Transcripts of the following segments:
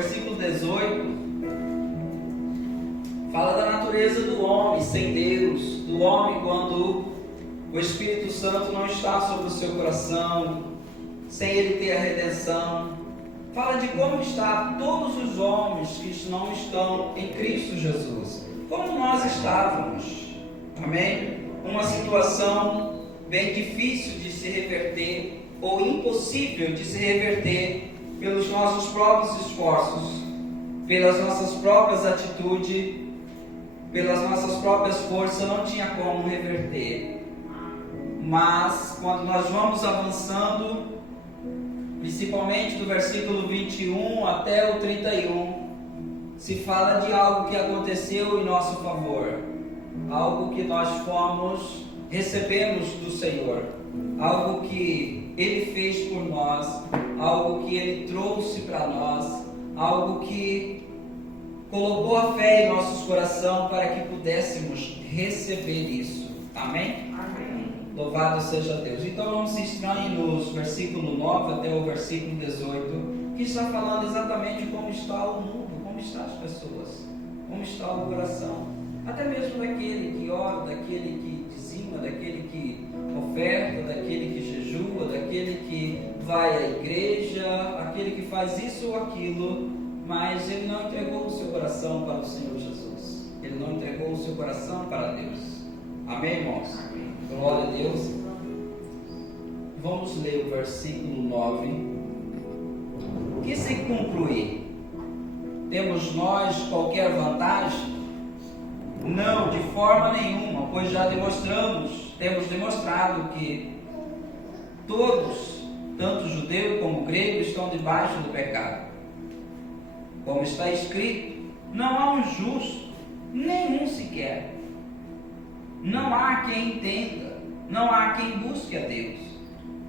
versículo 18, fala da natureza do homem sem Deus, do homem quando o Espírito Santo não está sobre o seu coração, sem ele ter a redenção. Fala de como está todos os homens que não estão em Cristo Jesus, como nós estávamos, amém? Uma situação bem difícil de se reverter, ou impossível de se reverter pelos nossos próprios esforços, pelas nossas próprias atitudes, pelas nossas próprias forças, não tinha como reverter. Mas quando nós vamos avançando, principalmente do versículo 21 até o 31, se fala de algo que aconteceu em nosso favor, algo que nós recebemos do Senhor, algo que Ele fez por nós, algo que Ele trouxe para nós, algo que colocou a fé em nossos corações para que pudéssemos receber isso. Amém? Amém. Louvado seja Deus. Então não se estranhe nos versículo 9 até o versículo 18, que está falando exatamente como está o mundo, como estão as pessoas, como está o coração, até mesmo daquele que ora, daquele que dizima, daquele que oferta, daquele que jejua, daquele que vai à igreja, aquele que faz isso ou aquilo, mas ele não entregou o seu coração para o Senhor Jesus, ele não entregou o seu coração para Deus. Amém, irmãos? Amém. Glória a Deus. Vamos ler o versículo 9. Que se concluir? Temos nós qualquer vantagem? Não, de forma nenhuma, pois já temos demonstrado que todos, tanto judeu como grego, estão debaixo do pecado. Como está escrito, não há um justo, nenhum sequer. Não há quem entenda, não há quem busque a Deus.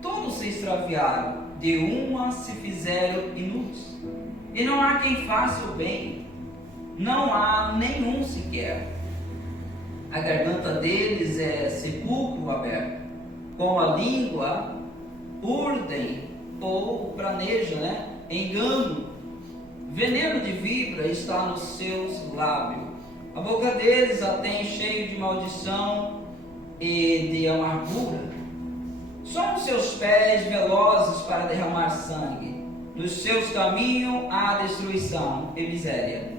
Todos se extraviaram, de uma se fizeram inúteis. E não há quem faça o bem, não há nenhum sequer. A garganta deles é sepulcro aberto, com a língua urdem ou planejam, engano. Veneno de víbora está nos seus lábios. A boca deles a tem cheio de maldição e de amargura. São os seus pés velozes para derramar sangue. Nos seus caminhos há destruição e miséria.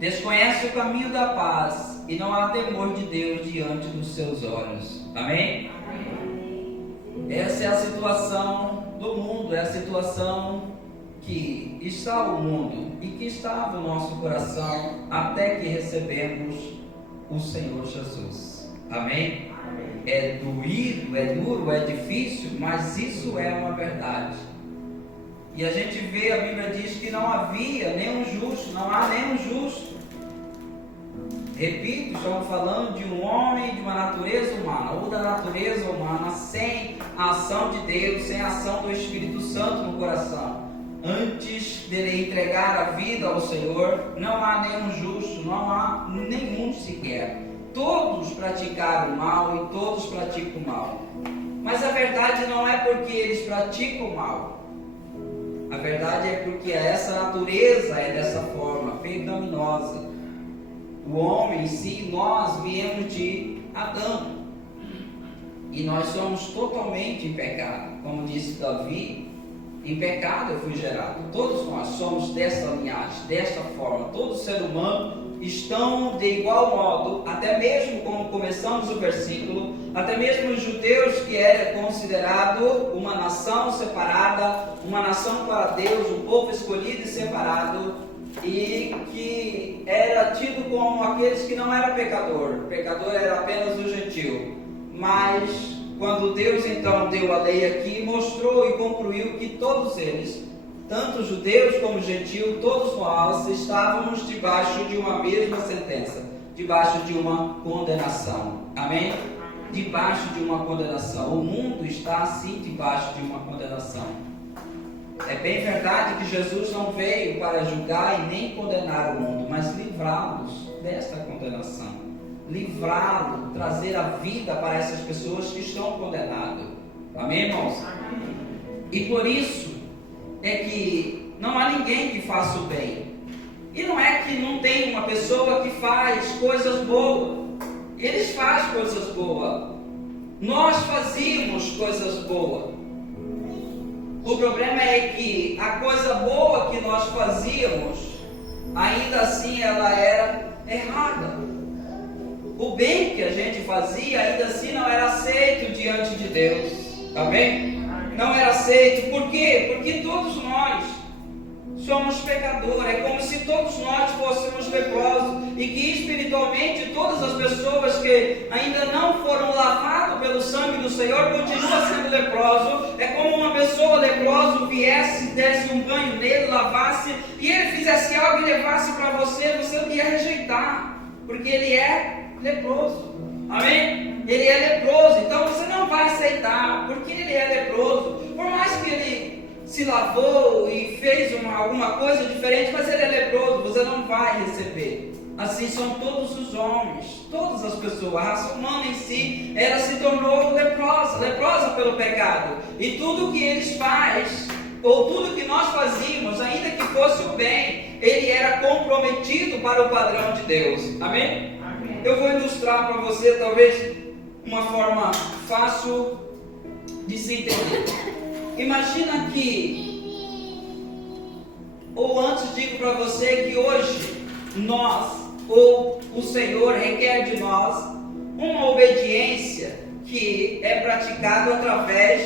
Desconhece o caminho da paz e não há temor de Deus diante dos seus olhos. Amém? Amém. Essa é a situação do mundo, é a situação que está o mundo e que estava o nosso coração até que recebemos o Senhor Jesus. Amém? Amém. É doído, é duro, é difícil, mas isso é uma verdade. E a gente vê, a Bíblia diz que não havia nenhum justo, não há nenhum justo. Repito, estamos falando de um homem, de uma natureza humana, ou da natureza humana, sem a ação de Deus, sem a ação do Espírito Santo no coração. Antes dele entregar a vida ao Senhor, não há nenhum justo, não há nenhum sequer. Todos praticaram o mal e todos praticam o mal. Mas a verdade não é porque eles praticam o mal. A verdade é porque essa natureza é dessa forma, pecaminosa. O homem em si, nós viemos de Adão. E nós somos totalmente em pecado. Como disse Davi, em pecado eu fui gerado. Todos nós somos dessa linhagem, desta forma. Todo ser humano estão de igual modo, até mesmo como começamos o versículo, até mesmo os judeus que era considerado uma nação separada, uma nação para Deus, um povo escolhido e separado, e que era tido como aqueles que não era pecador. O pecador era apenas o gentil. Mas quando Deus então deu a lei aqui, mostrou e concluiu que todos eles, tanto judeus como gentios, todos nós estávamos debaixo de uma mesma sentença, debaixo de uma condenação. Amém? Debaixo de uma condenação. O mundo está assim debaixo de uma condenação. É bem verdade que Jesus não veio para julgar e nem condenar o mundo, mas livrá-los desta condenação. Livrá-lo, trazer a vida para essas pessoas que estão condenadas. Amém, irmãos? Amém. E por isso é que não há ninguém que faça o bem. E não é que não tem uma pessoa que faz coisas boas. Eles fazem coisas boas. Nós fazíamos coisas boas. O problema é que a coisa boa que nós fazíamos, ainda assim ela era errada. O bem que a gente fazia, ainda assim não era aceito diante de Deus. Amém? Não era aceito. Por quê? Porque todos nós somos pecadores. É como se todos nós fôssemos leprosos. E que espiritualmente todas as pessoas que ainda não foram lavadas pelo sangue do Senhor continuam sendo leprosos. É como uma pessoa leprosa viesse, desse um banho nele, lavasse, e ele fizesse algo e levasse para você, você ia rejeitar. Porque ele é leproso. Amém? Ele é leproso. Então você não vai aceitar. Porque ele é leproso. Por mais que ele se lavou e fez alguma coisa diferente, mas ele é leproso, você não vai receber. Assim são todos os homens, todas as pessoas. A raça humana em si, ela se tornou leprosa pelo pecado. E tudo que eles fazem, ou tudo que nós fazíamos, ainda que fosse o bem, ele era comprometido para o padrão de Deus. Amém? Amém. Eu vou ilustrar para você, talvez, uma forma fácil de se entender. Imagina que, ou antes digo para você que hoje nós, ou o Senhor requer de nós uma obediência que é praticada através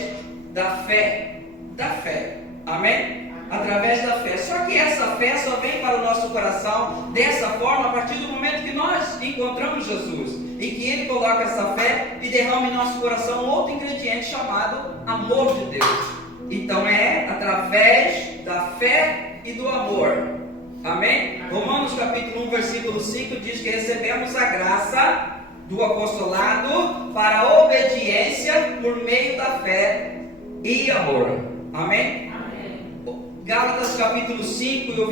da fé. Da fé. Amém? Através da fé. Só que essa fé só vem para o nosso coração dessa forma a partir do momento que nós encontramos Jesus. E que Ele coloca essa fé e derrama em nosso coração um outro ingrediente chamado amor de Deus. Então é através da fé e do amor. Amém? Romanos capítulo 1, versículo 5 diz que recebemos a graça do apostolado para a obediência por meio da fé e amor. Amém? Gálatas capítulo 5 e o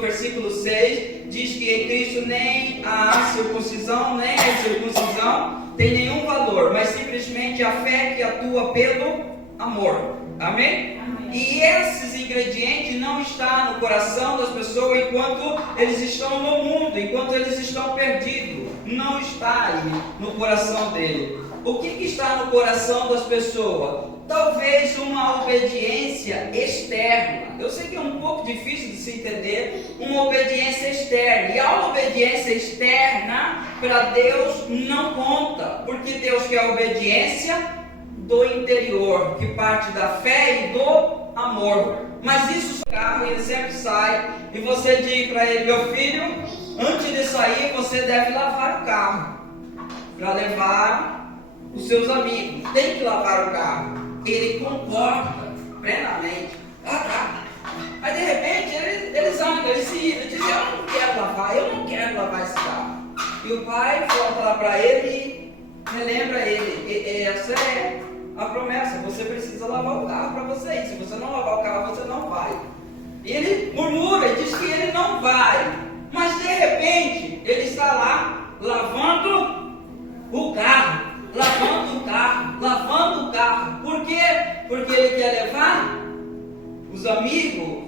versículo 6 diz que em Cristo nem a circuncisão nem a circuncisão tem nenhum valor, mas simplesmente a fé que atua pelo amor. Amém? Amém. E esses ingredientes não estão no coração das pessoas enquanto eles estão no mundo, enquanto eles estão perdidos. Não está aí no coração dele. O que está no coração das pessoas? Talvez uma obediência externa. Eu sei que é um pouco difícil de se entender. Uma obediência externa. E a obediência externa para Deus não conta. Porque Deus quer a obediência do interior, que parte da fé e do amor. Mas isso é carro, ele sempre sai. E você diz para ele: meu filho, antes de sair você deve lavar o carro para levar os seus amigos. Tem que lavar o carro. Ele concorda plenamente. Aí de repente eles andam, eles se irem, dizem: eu não quero lavar esse carro. E o pai volta lá para ele e relembra ele: essa é a promessa, você precisa lavar o carro para você ir. Se você não lavar o carro, você não vai. E ele murmura e diz que ele não vai. Mas de repente ele está lá lavando o carro. Lavando o carro. Por quê? Porque ele quer levar os amigos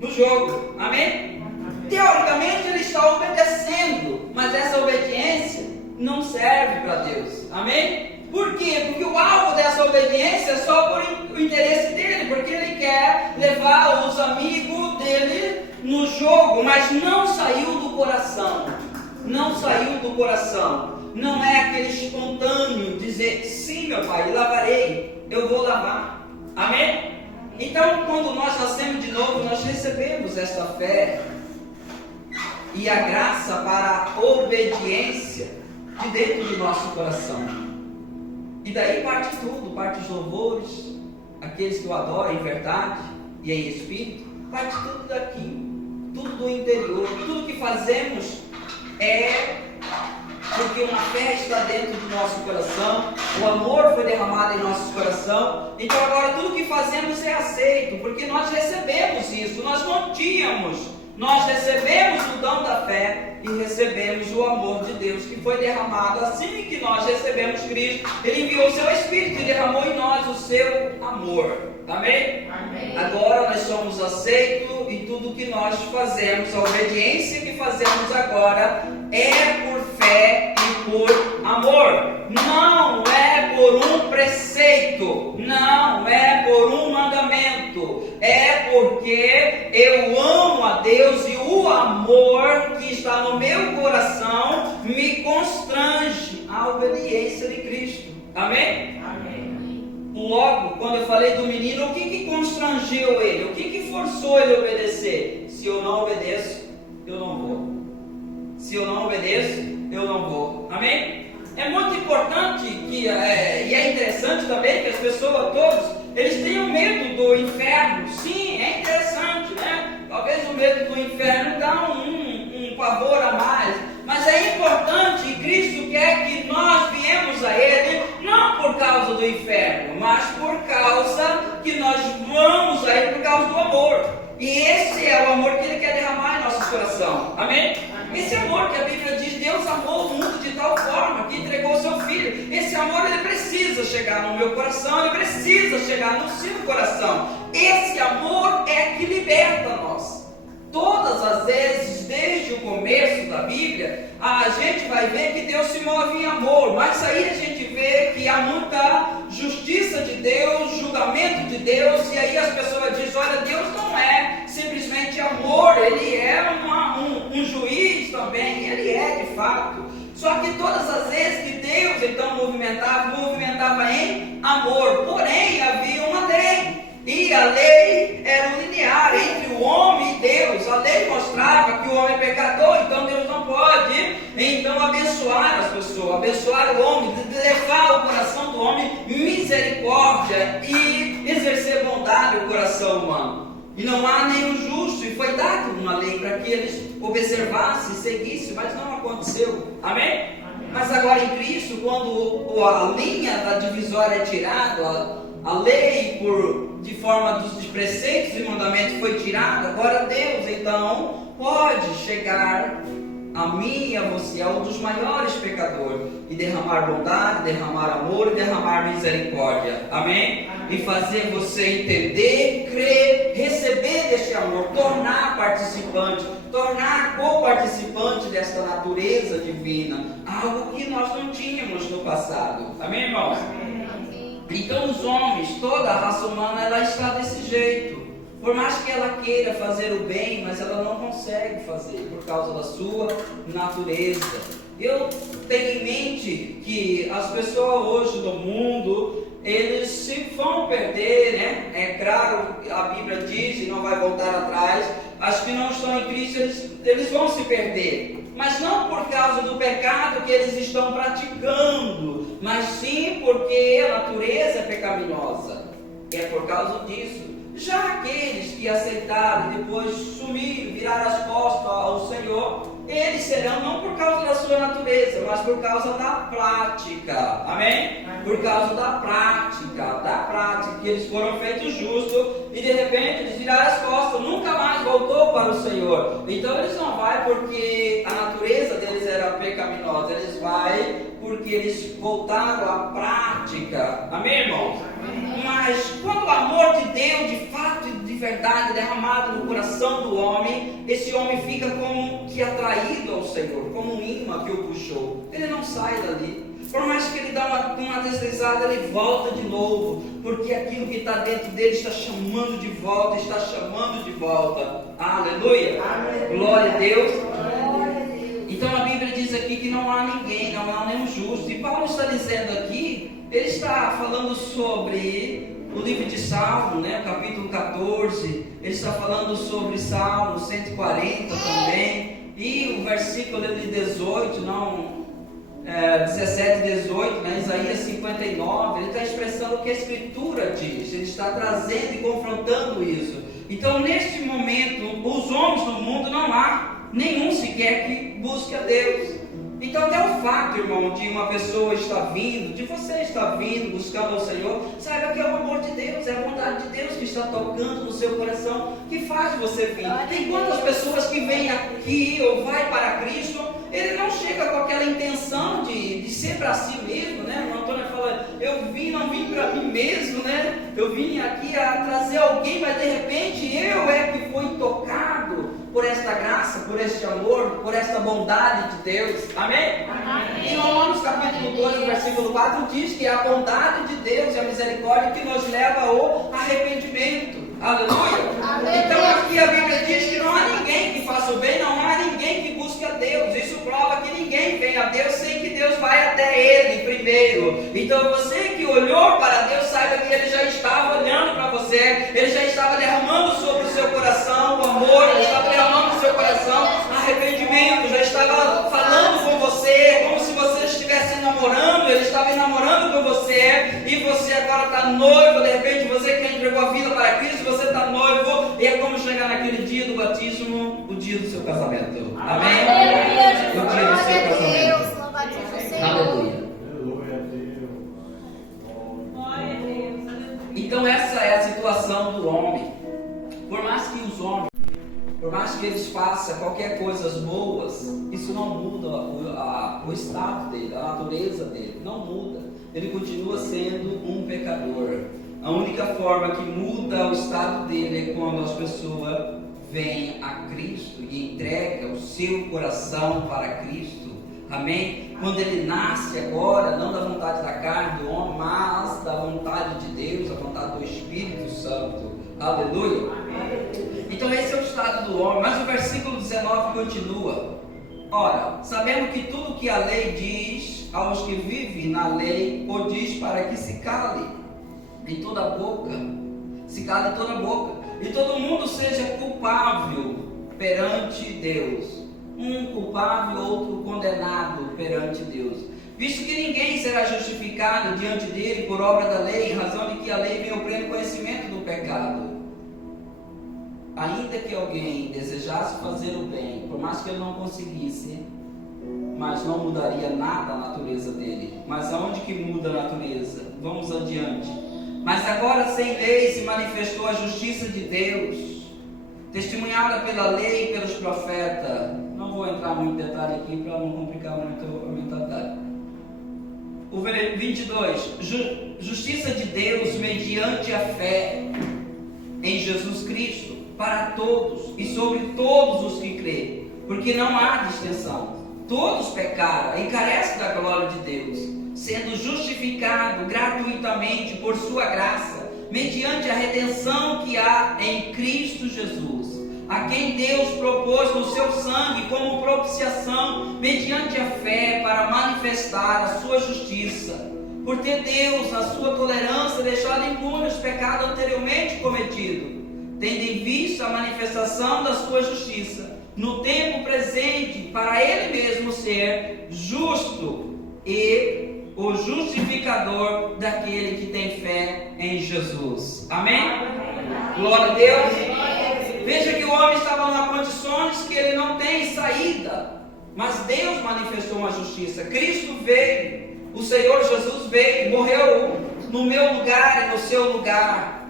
no jogo. Amém? Teoricamente ele está obedecendo, mas essa obediência não serve para Deus. Amém? Por quê? Porque o alvo dessa obediência é só por o interesse dele, porque ele quer levar os amigos dele no jogo, mas não saiu do coração. Não saiu do coração. Não é aquele espontâneo dizer: sim, meu pai, lavarei, eu vou lavar. Amém? Então, quando nós nascemos de novo, nós recebemos esta fé e a graça para a obediência de dentro do nosso coração. E daí parte tudo, parte os louvores, aqueles que o adoram em verdade e em espírito, parte tudo daqui, tudo do interior. Tudo que fazemos é porque uma fé está dentro do nosso coração, o amor foi derramado em nosso coração. Então agora tudo que fazemos é aceito, porque nós recebemos isso, nós não tínhamos, nós recebemos o dom da fé e recebemos o amor de Deus que foi derramado. Assim que nós recebemos Cristo, Ele enviou o seu Espírito e derramou em nós o seu amor. Amém? Amém. Agora nós somos aceitos e tudo que nós fazemos, a obediência que fazemos agora é por fé e por amor. Não é por um preceito, não é por um mandamento, é porque eu amo a Deus e o amor que está no meu coração me constrange à obediência de Cristo. Amém? Logo, quando eu falei do menino, o que constrangeu ele? O que forçou ele a obedecer? Se eu não obedeço, eu não vou. Se eu não obedeço, eu não vou. Amém? É muito importante e é interessante também que as pessoas todos, eles tenham medo do inferno. Sim, é interessante, né? Talvez o medo do inferno dá um pavor a mais. Mas é importante, e Cristo quer que nós viemos a Ele, não por causa do inferno, mas por causa que nós vamos a Ele por causa do amor. E esse é o amor que Ele quer derramar em nosso coração. Amém? Esse amor que a Bíblia diz, Deus amou o mundo de tal forma que entregou o seu Filho. Esse amor, ele precisa chegar no meu coração, ele precisa chegar no seu coração. Esse amor é que liberta nós. Todas as vezes, desde o começo da Bíblia, a gente vai ver que Deus se move em amor, mas aí a gente vê que há muita justiça de Deus, julgamento de Deus, e aí as pessoas dizem, olha, Deus não é simplesmente amor, Ele é um juiz também, Ele é de fato. Só que todas as vezes que Deus então movimentava em amor, porém havia uma lei. E a lei era linear entre o homem e Deus. A lei mostrava que o homem é pecador, então Deus não pode então abençoar as pessoas, abençoar o homem, levar ao coração do homem misericórdia e exercer bondade no coração humano. E não há nenhum justo, e foi dado uma lei para que eles observassem, seguissem, mas não aconteceu. Amém? Mas agora em Cristo, quando a linha da divisória é tirada, a lei de forma dos preceitos e mandamentos foi tirada, agora Deus então pode chegar a mim e a você, a um dos maiores pecadores, e derramar bondade, derramar amor e derramar misericórdia. Amém? E fazer você entender, crer, receber deste amor, tornar participante, tornar co-participante desta natureza divina, algo que nós não tínhamos no passado. Amém, irmãos? Então os homens, toda a raça humana, ela está desse jeito. Por mais que ela queira fazer o bem, mas ela não consegue fazer por causa da sua natureza. Eu tenho em mente que as pessoas hoje no mundo, eles se vão perder, né? É claro, a Bíblia diz e não vai voltar atrás. As que não estão em Cristo, eles vão se perder. Mas não por causa do pecado que eles estão praticando, mas sim porque a natureza é pecaminosa. É por causa disso. Já aqueles que aceitaram e depois sumiram, viraram as costas ao Senhor, eles serão não por causa da sua natureza, mas por causa da prática. Amém? Por causa da prática, que eles foram feitos justos e de repente eles viraram as costas, nunca mais voltou para o Senhor. Então eles não vão porque a natureza deles era pecaminosa, eles vão porque eles voltaram à prática. Amém, irmãos? Mas quando o amor de Deus, de fato e de verdade, é derramado no coração do homem, esse homem fica como que atraído ao Senhor, como um imã que o puxou. Ele não sai dali. Por mais que ele dá uma deslizada, ele volta de novo, porque aquilo que está dentro dele está chamando de volta, está chamando de volta. Aleluia! Aleluia. Glória a Deus! Então a Bíblia diz aqui que não há ninguém, não há nenhum justo. E Paulo está dizendo aqui, ele está falando sobre o livro de Salmo, né, capítulo 14, ele está falando sobre Salmo 140 também, e o versículo de 18, 17 e 18, né, Isaías 59, ele está expressando o que a Escritura diz, ele está trazendo e confrontando isso. Então neste momento, os homens no mundo não há nenhum sequer que busque a Deus. Então até o fato, irmão, de uma pessoa estar vindo, de você estar vindo, buscando ao Senhor, saiba que é o amor de Deus, é a vontade de Deus que está tocando no seu coração, que faz você vir. Tem quantas pessoas que vêm aqui ou vai para Cristo, ele não chega com aquela intenção de ser para si mesmo, né? O Antônio fala, eu não vim para mim mesmo, né? Eu vim aqui a trazer alguém, mas de repente eu é que fui tocado este amor, por esta bondade de Deus. Amém? Amém. Em Romanos capítulo 2, versículo 4 diz que é a bondade de Deus e a misericórdia que nos leva ao arrependimento. Aleluia! Amém. Então aqui a Bíblia diz que não há ninguém que faça o bem, não há ninguém que busque a Deus. Isso prova que ninguém vem a Deus sem que Deus vai até Ele primeiro. Então você que olhou para Deus, saiba que Ele já estava olhando para você, Ele já estava derramando sobre o seu coração o amor, Ele estava derramando no seu coração arrependimento, já estava falando com você, como se você estivesse namorando, Ele estava namorando com você, e você agora está noivo, de repente você que entregou a vida para Cristo, você está noivo, e é como chegar naquele dia do batismo, o dia do seu casamento. Amém? O dia do seu casamento. Aleluia. Então essa é a situação do homem. Por mais que os homens, por mais que eles façam qualquer coisas boas, isso não muda o estado dele, a natureza dele, não muda. Ele continua sendo um pecador. A única forma que muda o estado dele é quando as pessoas vêm a Cristo e entregam o seu coração para Cristo. Amém? Quando ele nasce agora, não da vontade da carne do homem, mas da vontade de Deus, a vontade do Espírito Santo. Aleluia? Amém. Então esse é o estado do homem. Mas o versículo 19 continua. Ora, sabemos que tudo que a lei diz aos que vivem na lei, o diz para que se cale em toda a boca, se cale em toda a boca, e todo mundo seja culpável perante Deus. Um culpável, outro condenado perante Deus. Visto que ninguém será justificado diante dele por obra da lei, em razão de que a lei vem ao pleno conhecimento do pecado. Ainda que alguém desejasse fazer o bem, por mais que ele não conseguisse, mas não mudaria nada a natureza dele. Mas aonde que muda a natureza? Vamos adiante. Mas agora sem lei se manifestou a justiça de Deus, testemunhada pela lei e pelos profetas. Não vou entrar muito em detalhe aqui para não complicar muito a mentalidade. O 22. Justiça de Deus mediante a fé em Jesus Cristo para todos e sobre todos os que creem, porque não há distinção. Todos pecaram e carecem da glória de Deus, sendo justificado gratuitamente por sua graça, mediante a redenção que há em Cristo Jesus, a quem Deus propôs no seu sangue como propiciação, mediante a fé, para manifestar a sua justiça, por ter Deus, na sua tolerância, deixado impunes os pecados anteriormente cometidos, tendo em vista a manifestação da sua justiça, no tempo presente, para Ele mesmo ser justo e o justificador daquele que tem fé em Jesus. Amém? Glória a Deus. Veja que o homem estava em condições que ele não tem saída, mas Deus manifestou uma justiça. Cristo veio, o Senhor Jesus veio, morreu no meu lugar e no seu lugar.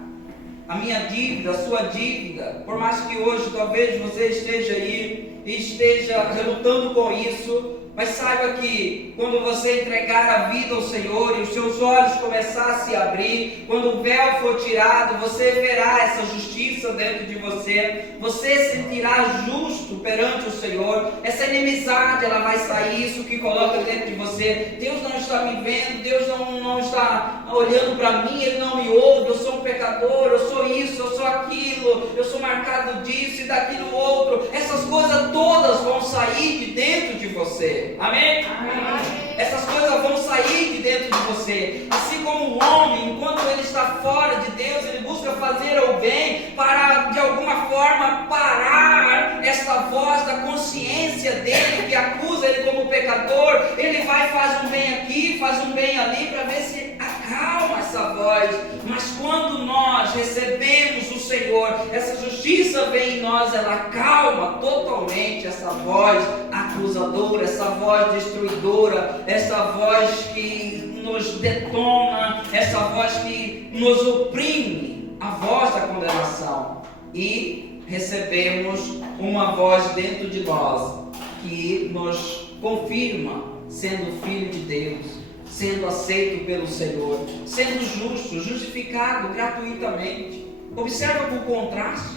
A minha dívida, a sua dívida, por mais que hoje talvez você esteja aí e esteja relutando com isso, mas saiba que quando você entregar a vida ao Senhor e os seus olhos começar a se abrir, quando o véu for tirado, você verá essa justiça dentro de você, você se sentirá justo perante o Senhor, essa inimizade ela vai sair, isso que coloca dentro de você. Deus não está me vendo, Deus não está olhando para mim, Ele não me ouve, eu sou um pecador, eu sou isso, eu sou aquilo, eu sou marcado disso e daquilo outro. Essas coisas todas vão sair de dentro de você. Amém? Amém? Essas coisas vão sair de dentro de você. Assim como o homem, enquanto ele está fora de Deus, ele busca fazer o bem para, de alguma forma, parar esta voz da consciência dele, que acusa ele como pecador. Ele vai e faz um bem aqui, faz um bem ali, para ver se acalma essa voz. Mas quando nós recebemos o Senhor, essa justiça vem em nós, ela acalma totalmente essa voz acusadora, essa voz destruidora, essa voz que nos detona, essa voz que nos oprime, a voz da condenação. E recebemos uma voz dentro de nós que nos confirma sendo filho de Deus, sendo aceito pelo Senhor, sendo justo, justificado gratuitamente. Observa o contraste.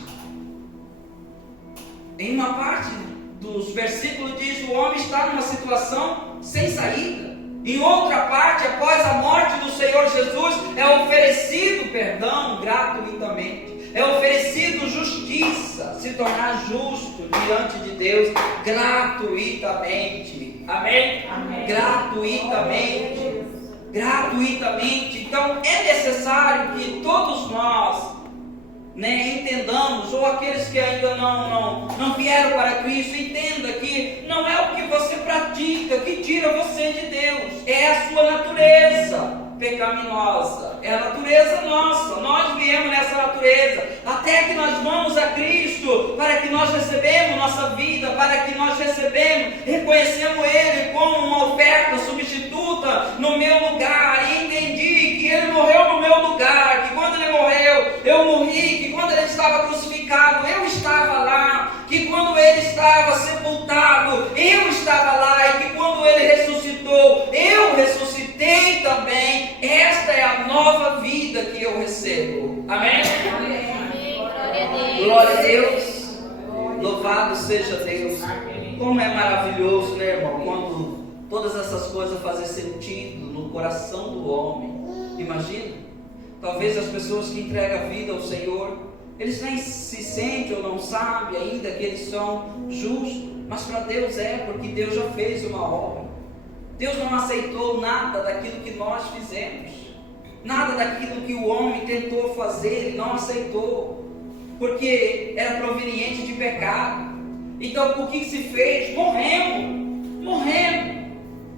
Em uma parte dos versículos diz: o homem está numa situação sem saída. Em outra parte, após a morte do Senhor Jesus, é oferecido perdão gratuitamente. É oferecido justiça, se tornar justo diante de Deus gratuitamente. Amém? Amém. Gratuitamente. Gratuitamente. Então é necessário que todos nós entendamos, ou aqueles que ainda não vieram para Cristo, entenda que não é o que você pratica que tira você de Deus, é a sua natureza pecaminosa, é a natureza nossa. Nós viemos nessa natureza, até que nós vamos a Cristo, para que nós recebemos nossa vida, para que nós reconhecemos Ele como uma oferta substituta no meu lugar, e entendi que Ele morreu no meu lugar, que quando Ele morreu, eu morri, que quando Ele estava crucificado, eu estava lá, que quando Ele estava sepultado, eu estava lá, e que quando Ele ressuscitou, eu ressuscitei também. Esta é a nova vida que eu recebo. Amém? Amém. Glória a Deus. Louvado seja Deus. Como é maravilhoso, né, irmão, quando todas essas coisas fazem sentido no coração do homem. Imagina, talvez as pessoas que entregam a vida ao Senhor, eles nem se sentem ou não sabem ainda que eles são justos, mas para Deus é, porque Deus já fez uma obra. Deus não aceitou nada daquilo que nós fizemos, nada daquilo que o homem tentou fazer, Ele não aceitou, porque era proveniente de pecado. Então por que se fez? Morremos.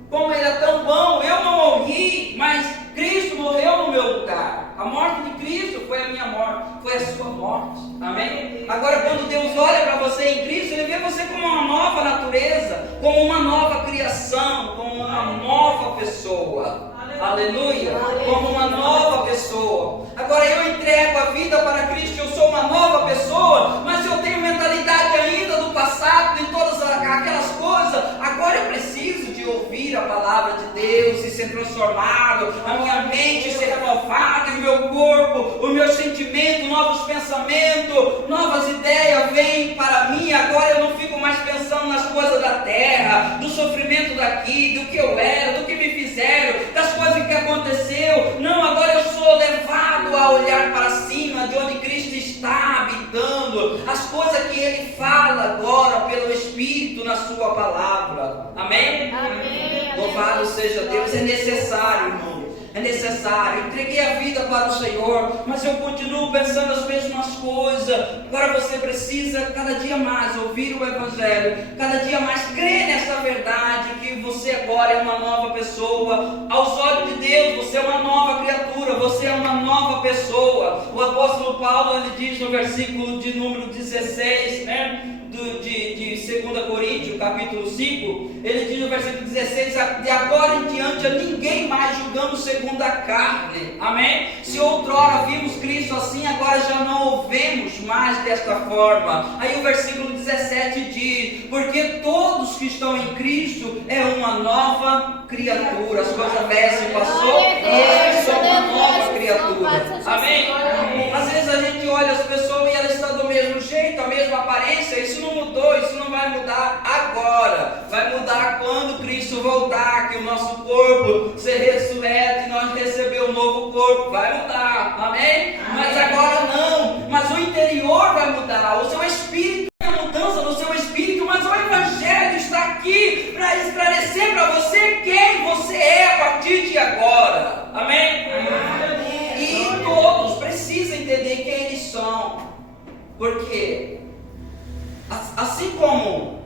Como Ele é tão bom, eu não morri, mas Cristo morreu no meu lugar. A morte de Cristo foi a minha morte, foi a sua morte. Amém? Agora, quando Deus olha para você em Cristo, Ele vê você como uma nova natureza, como uma nova criação, como uma nova pessoa. Aleluia! Como uma nova pessoa. Agora eu entrego a vida para Cristo, eu sou uma nova pessoa, mas eu tenho mentalidade ainda do passado, de todas aquelas coisas. Agora eu preciso de ouvir a palavra de Deus e ser transformado, a minha mente ser renovada, o meu corpo, o meu sentimento, novos pensamentos, novas ideias vêm para mim. Agora eu não fico mais pensando nas coisas da terra, do sofrimento daqui, do que eu era, do que me fizeram, das coisas que aconteceu. Não, agora eu sou levado a olhar para cima, de onde Cristo está habitando, as coisas que Ele fala agora pelo Espírito na sua palavra. Amém? Amém. Louvado seja Deus. É necessário, irmão. É necessário. Entreguei a vida para o Senhor, mas eu continuo pensando as mesmas coisas. Agora você precisa cada dia mais ouvir o Evangelho, cada dia mais crer nessa verdade, que você agora é uma nova pessoa. Aos olhos de Deus, você é uma nova criatura, você é uma nova pessoa. O apóstolo Paulo, ele diz no versículo de número 16, de 2 Coríntios, capítulo 5, ele diz no versículo 16: de agora em diante a ninguém mais julgamos segundo a carne. Amém? Se outrora vimos Cristo assim, agora já não o vemos mais desta forma. Aí o versículo 17 diz: porque todos que estão em Cristo é uma nova criatura. As coisas velhas se passou, eu sou uma nova criatura. Amém? Às vezes a gente olha as pessoas e elas estão do mesmo jeito, a mesma aparência. Isso não mudou, isso não vai mudar agora. Vai mudar quando Cristo voltar, que o nosso corpo se ressurrete e nós receber um novo corpo. Vai mudar, amém? Mas agora não. Mas o interior vai mudar, o seu espírito, a mudança no seu espírito. Mas o Evangelho está aqui para esclarecer para você quem você é a partir de agora. Amém? E todos precisam entender quem eles são. Porque assim como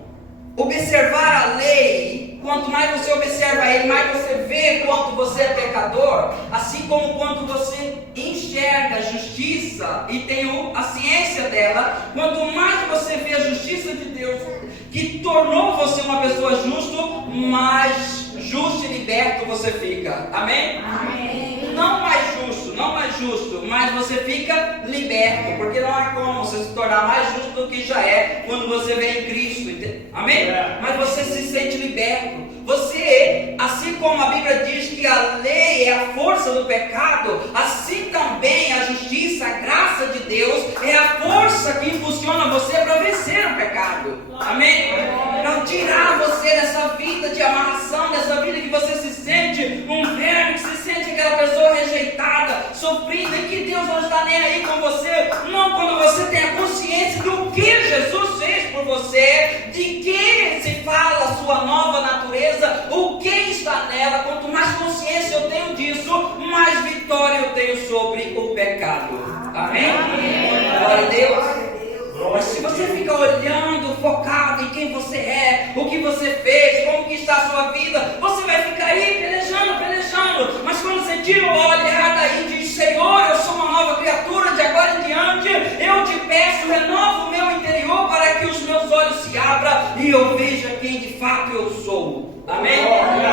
observar a lei, quanto mais você observa ele, mais você vê quanto você é pecador. Assim como quando você enxerga a justiça e tem a ciência dela, quanto mais você vê a justiça de Deus, que tornou você uma pessoa justa, mais justo e liberto você fica. Amém? Amém. Não mais justo, mas você fica liberto, porque não há como você se tornar mais justo do que já é quando você vem em Cristo. Amém? Mas você se sente liberto. Você, assim como a Bíblia diz que a lei é a força do pecado, assim também a justiça justiça, a graça de Deus é a força que impulsiona você para vencer o pecado. Amém? Para tirar você dessa vida de amarração, dessa vida que você se sente um verme, que se sente aquela pessoa rejeitada, sofrida, e que Deus não está nem aí com você. Não, quando você tem a consciência do que Jesus fez por você, de que se fala a sua nova natureza, o que está nela. Quanto mais consciência eu tenho disso, mais vitória eu tenho sobre o pecado. Amém? Glória a Deus. Mas se você fica olhando, focado em quem você é, o que você fez, como que está a sua vida, você vai ficar aí pelejando. Mas quando você tira o olhar daí e diz: Senhor, eu sou uma nova criatura, de agora em diante eu te peço, renova o meu interior para que os meus olhos se abram e eu veja quem de fato eu sou. Amém? Glória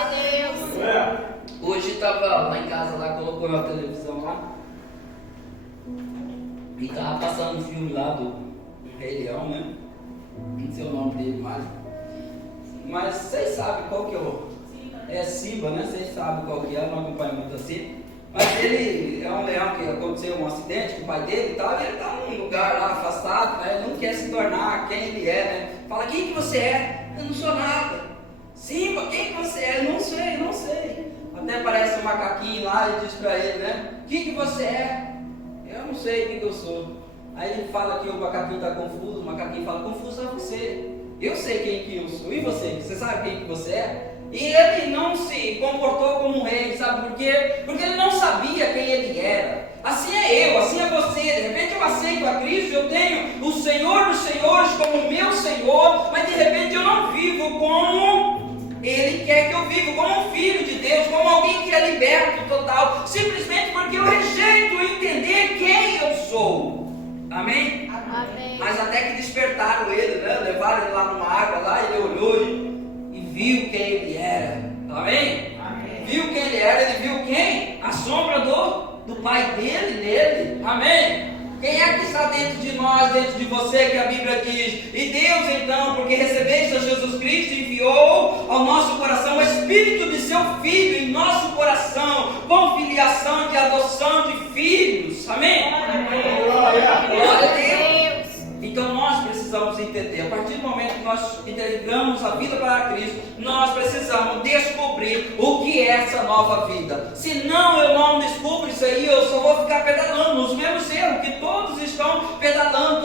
a Deus. Hoje estava lá em casa, lá colocou uma televisão lá e estava passando um filme lá do Rei Leão, né? Não sei o nome dele mais, mas vocês sabem qual que é o... É Simba, né? Vocês sabem qual que é, eu não acompanho muito assim. Mas ele é um leão que aconteceu um acidente com o pai dele e tal, e ele está num lugar lá afastado, né? Ele não quer se tornar quem ele é, né? Fala: quem que você é? Eu não sou nada. Simba, quem que você é? Eu não sei. Até parece um macaquinho lá e diz para ele, né? Quem que você é? Eu não sei quem que eu sou. Aí ele fala que o macaquinho está confuso, o macaquinho fala: confuso é você. Eu sei quem que eu sou. E você? Você sabe quem que você é? E ele não se comportou como um rei, sabe por quê? Porque ele não sabia quem ele era. Assim é eu, assim é você. De repente eu aceito a Cristo, eu tenho o Senhor dos Senhores como meu Senhor, mas de repente eu não vivo como Ele quer que eu viva, como um filho de Deus, como alguém que é liberto total, simplesmente porque eu rejeito entender quem eu sou. Amém? Amém. Mas até que despertaram ele, né? Levaram ele lá numa água, lá ele olhou e viu quem ele era. Amém? Amém. Viu quem ele era, ele viu quem? A sombra do pai dele nele. Amém? Quem é que está dentro de nós, dentro de você, que a Bíblia diz? E Deus então, porque recebeste a Jesus Cristo, enviou ao nosso coração o Espírito de seu Filho em nosso coração, com filiação de adoção de filhos. Amém? Glória a Deus. Então nós precisamos entender, a partir do momento que nós entregamos a vida para Cristo, nós precisamos descobrir o que é essa nova vida. Senão eu não descubro isso aí, eu só vou ficar pedalando nos mesmos erros que todos estão pedalando,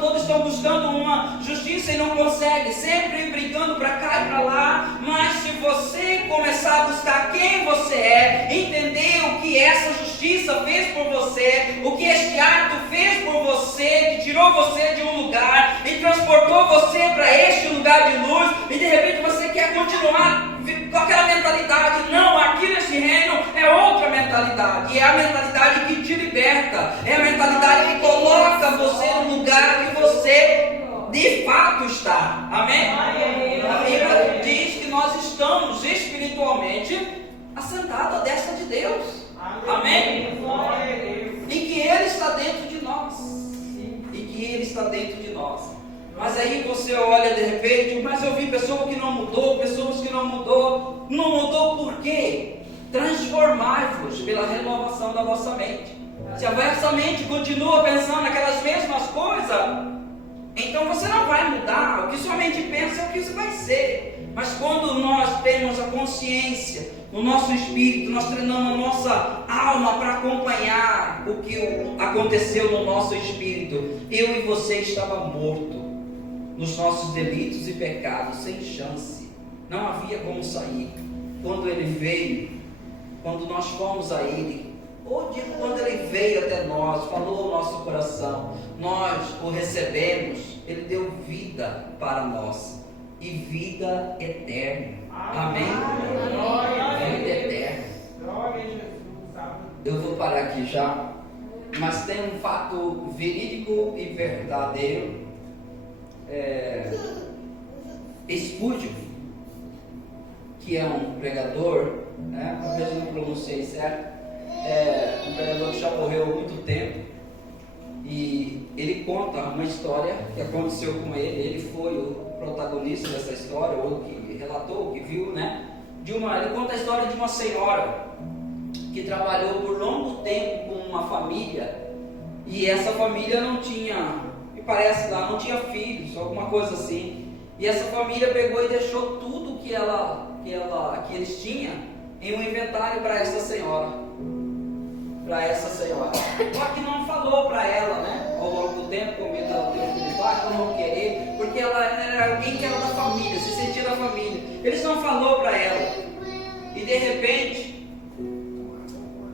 todos estão buscando uma justiça e não conseguem, sempre brigando para cá e para lá. Mas se você começar a buscar quem você é, entender o que essa justiça fez por você, o que este ato fez por você, que tirou você de um lugar e transportou você para este lugar de luz, e de repente você quer continuar com aquela mentalidade. Não, aqui nesse reino é outra mentalidade, e é a mentalidade que te liberta, é a mentalidade que coloca você no lugar que você de fato está. Amém? A Bíblia diz que nós estamos espiritualmente assentados à destra de Deus. Amém? E que Ele está dentro de nós. Ele está dentro de nós. Mas aí você olha de repente: mas eu vi pessoas que não mudou, não mudou por quê? Transformai-vos pela renovação da vossa mente. Se a vossa mente continua pensando aquelas mesmas coisas, então você não vai mudar. O que sua mente pensa é o que você vai ser. Mas quando nós temos a consciência no nosso espírito, nós treinamos a nossa alma para acompanhar o que aconteceu no nosso espírito. Eu e você estava morto nos nossos delitos e pecados, sem chance, não havia como sair. Quando Ele veio, quando nós fomos a Ele, ou digo, quando Ele veio até nós, falou ao nosso coração, nós o recebemos, Ele deu vida para nós, e vida eterna. Amém? Vida eterna. Eu vou parar aqui já, mas tem um fato verídico e verdadeiro. Spurgeon, que é um pregador, né? Talvez eu não pronunciei certo, um pregador que já morreu há muito tempo, e ele conta uma história que aconteceu com ele. Ele foi o protagonista dessa história, ou que relatou, que viu, né? Ele conta a história de uma senhora que trabalhou por longo tempo com uma família, e essa família não tinha, me parece lá, não tinha filhos, alguma coisa assim. E essa família pegou e deixou tudo que eles tinham em um inventário para essa senhora. Só que não falou para ela, né? Ao longo do tempo, como ela teve que levar, por não querer, porque ela era alguém que era da família, se sentia da família. Eles não falou para ela. E de repente,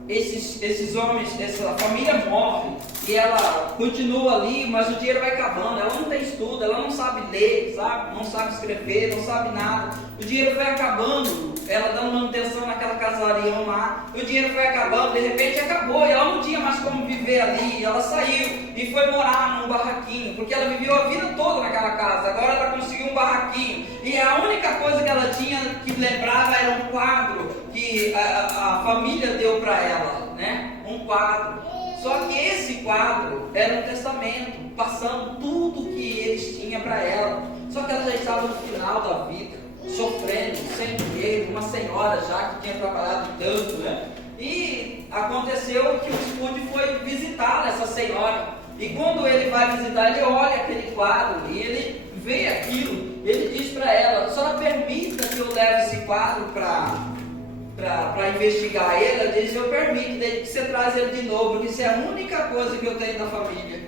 esses homens, essa família morre e ela continua ali, mas o dinheiro vai acabando. Ela não tem estudo, ela não sabe ler, sabe? Não sabe escrever, não sabe nada. O dinheiro vai acabando, ela dando manutenção naquela casarião lá. O dinheiro foi acabando, de repente acabou e ela não tinha mais como viver ali. Ela saiu e foi morar num barraquinho, porque ela viveu a vida toda naquela casa. Agora ela conseguiu um barraquinho e a única coisa que ela tinha que lembrava era um quadro que a família deu para ela, né? Um quadro. Só que esse quadro era um testamento, passando tudo que eles tinham para ela. Só que ela já estava no final da vida, sofrendo, sem dinheiro, uma senhora já que tinha trabalhado tanto, né? E aconteceu que o Spud foi visitar essa senhora. E quando ele vai visitar, ele olha aquele quadro e ele vê aquilo. Ele diz para ela: "Só permita que eu leve esse quadro para investigar ele." Ela diz: "Eu permito, desde que você traz ele de novo, porque isso é a única coisa que eu tenho da família."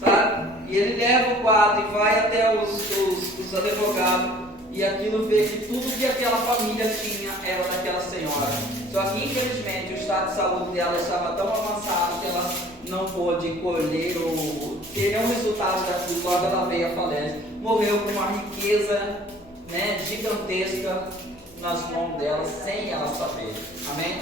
Sabe? E ele leva o quadro e vai até os advogados. E aquilo vê que tudo que aquela família tinha era daquela senhora. Só que infelizmente o estado de saúde dela estava tão avançado que ela não pôde colher ou ter nenhum resultado daquilo. Logo ela veio à falência. Morreu com uma riqueza, né, gigantesca nas mãos dela, sem ela saber. Amém?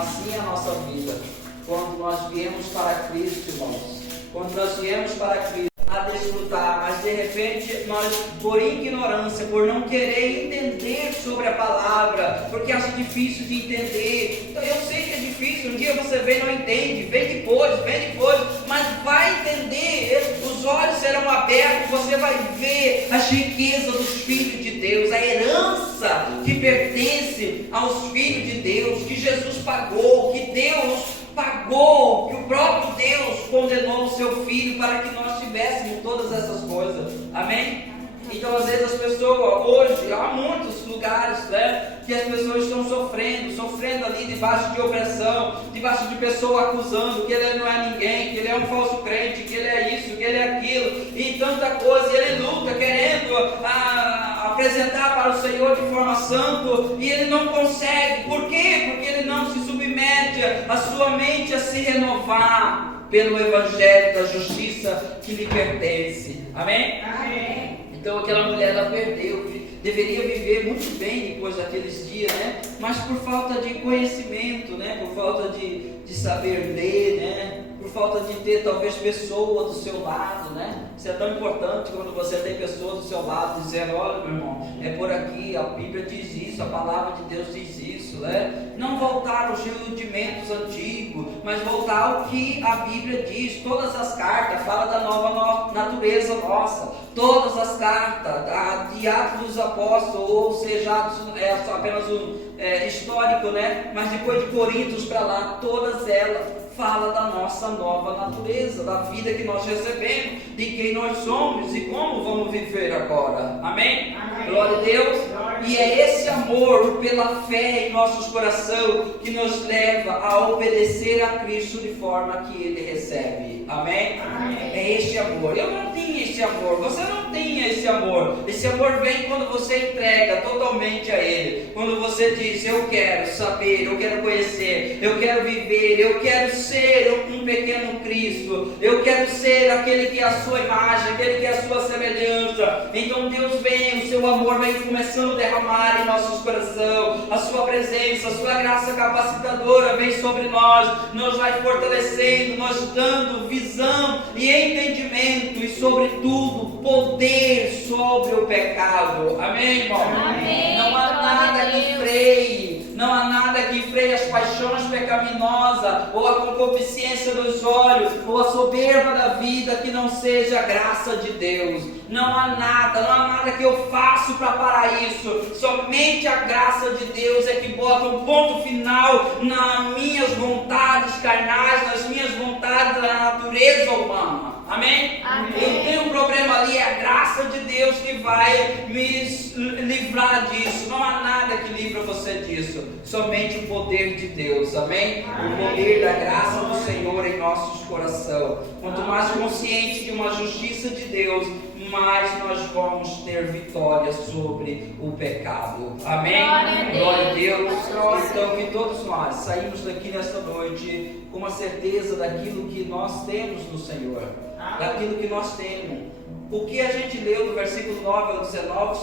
Assim é a nossa vida. Quando nós viemos para Cristo, irmãos, quando nós viemos para Cristo a desfrutar, mas de repente nós, por ignorância, por não querer entender sobre a palavra, porque acha difícil de entender. Então eu sei que é difícil, um dia você vem e não entende, vem depois, mas vai entender, os olhos serão abertos, você vai ver as riquezas dos filhos de Deus, a herança que pertence aos filhos de Deus, que Jesus pagou, que Deus pagou, que o próprio Deus condenou o seu Filho para que nós tivéssemos todas essas coisas. Amém? Então, às vezes as pessoas, hoje, há muitos lugares, né, que as pessoas estão sofrendo ali debaixo de opressão, debaixo de pessoa acusando que ele não é ninguém, que ele é um falso crente, que ele é isso, que ele é aquilo, e tanta coisa, e ele luta querendo apresentar para o Senhor de forma santa, e ele não consegue. Por quê? Porque ele não se submete a sua mente a se renovar pelo Evangelho da justiça que lhe pertence. Amém? Amém. Então aquela mulher, ela perdeu, deveria viver muito bem depois daqueles dias, né? Mas por falta de conhecimento, né? Por falta de saber ler, né? Por falta de ter talvez pessoa do seu lado, né? Isso é tão importante quando você tem pessoas do seu lado dizendo: "Olha, meu irmão, é por aqui, a Bíblia diz isso, a palavra de Deus diz isso", né? Não voltar aos rudimentos antigos, mas voltar ao que a Bíblia diz. Todas as cartas falam da nova natureza nossa. Todas as cartas de Atos dos Apóstolos, ou seja, Atos é apenas um histórico, né? Mas depois de Coríntios para lá, todas elas fala da nossa nova natureza, da vida que nós recebemos, de quem nós somos e como vamos viver agora. Amém? Amém. Glória a Deus. E é esse amor pela fé em nossos corações que nos leva a obedecer a Cristo de forma que Ele recebe. Amém? Amém. É este amor. Eu não tinha esse amor, você não tinha esse amor. Esse amor vem quando você entrega totalmente a Ele. Quando você diz: "Eu quero saber, eu quero conhecer, eu quero viver, eu quero ser um pequeno Cristo, eu quero ser aquele que é a sua imagem, aquele que é a sua semelhança." Então Deus vem, o seu amor vem começando a derramar em nossos corações, a sua presença, a sua graça capacitadora vem sobre nós, nos vai fortalecendo, nos dando visão e entendimento e sobretudo poder sobre o pecado. Amém, irmão? Amém. Não há nada que freie Não há nada que freie as paixões pecaminosas, ou a concupiscência dos olhos, ou a soberba da vida que não seja a graça de Deus. Não há nada que eu faço para parar isso. Somente a graça de Deus é que bota um ponto final nas minhas vontades carnais, nas minhas vontades da natureza humana. Amém? Amém. Eu tenho um problema ali, é a graça de Deus que vai me livrar disso. Não há nada que livra você disso, somente o poder de Deus. Amém? O poder da graça do Senhor em nossos corações. Quanto mais consciente de uma justiça de Deus, mais nós vamos ter vitória sobre o pecado. Amém? Glória a Deus. Então, que todos nós saímos daqui nesta noite com uma certeza daquilo que nós temos no Senhor, daquilo que nós temos. O que a gente leu do versículo 9 ao 19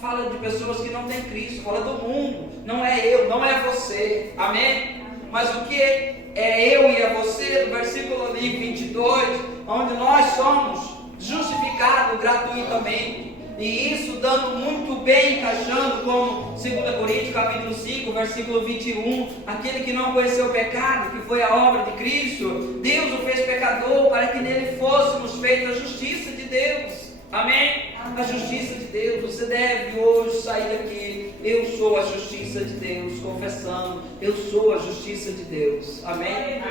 fala de pessoas que não têm Cristo, fala do mundo. Não é eu, não é você. Amém? Mas o que é eu e é você, do versículo ali 22, onde nós somos justificado gratuitamente, e isso dando muito bem, encaixando como 2 Coríntios capítulo 5, versículo 21, aquele que não conheceu o pecado, que foi a obra de Cristo, Deus o fez pecador, para que nele fôssemos feitos a justiça de Deus. Amém? A justiça de Deus. Você deve hoje sair daqui, eu sou a justiça de Deus, confessando, eu sou a justiça de Deus. Amém?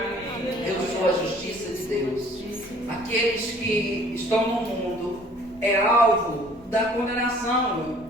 Eu sou a justiça de Deus. Aqueles que estão no mundo é alvo da condenação,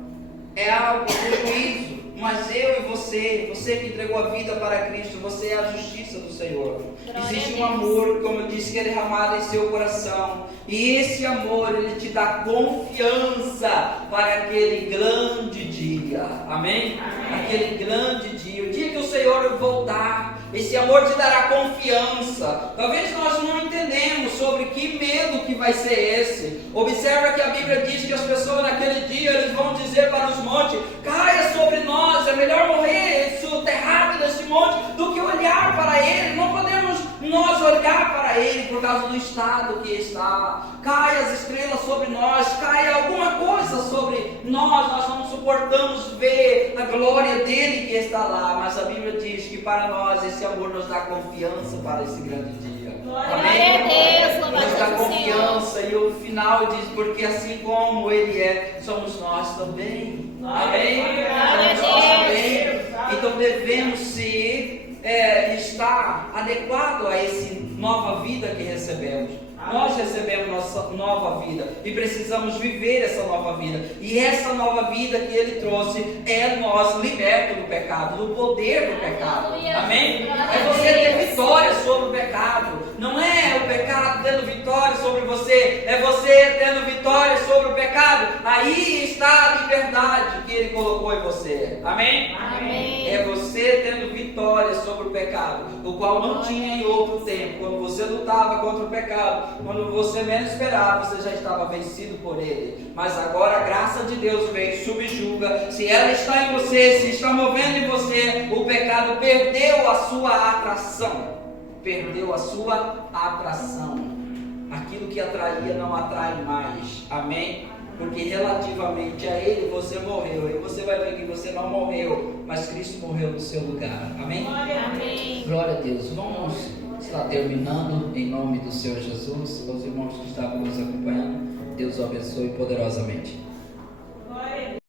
é alvo do juízo. Mas eu e você que entregou a vida para Cristo, você é a justiça do Senhor. Existe um amor, como eu disse, que é derramado em seu coração. E esse amor, ele te dá confiança para aquele grande dia. Amém? Aquele grande dia, o dia que o Senhor voltar. Esse amor te dará confiança. Talvez nós não entendemos sobre que medo que vai ser esse. Observa que a Bíblia diz que as pessoas naquele dia, eles vão dizer para os montes: caia sobre nós, é melhor morrer soterrado nesse monte do que olhar para ele. Não podemos nós olhar para ele por causa do estado que está. Caia as estrelas sobre nós, caia alguma coisa sobre nós não suportamos ver a glória dele que está lá. Mas a Bíblia diz que para nós esse amor nos dá confiança para esse grande dia. Amém? Nos dá confiança, e o final diz: porque assim como ele é, somos nós também. Amém? Nós também. Então devemos estar adequado a essa nova vida que recebemos. Nós recebemos nossa nova vida e precisamos viver essa nova vida. E essa nova vida que Ele trouxe é nós libertos do pecado, do poder do pecado. Amém? É você ter vitória sobre o pecado. Não é o pecado tendo vitória sobre você, é você tendo vitória sobre o pecado. Aí está a liberdade que Ele colocou em você. Amém? Amém. É você tendo vitória sobre o pecado, o qual não tinha em outro tempo. Quando você lutava contra o pecado, quando você menos esperava, você já estava vencido por ele. Mas agora a graça de Deus vem e subjuga. Se ela está em você, se está movendo em você, o pecado perdeu a sua atração. Perdeu a sua atração. Aquilo que atraía não atrai mais. Amém? Porque relativamente a Ele você morreu. E você vai ver que você não morreu, mas Cristo morreu no seu lugar. Amém? Amém. Glória a Deus. Vamos estar terminando em nome do Senhor Jesus. Os irmãos que estavam nos acompanhando, Deus o abençoe poderosamente.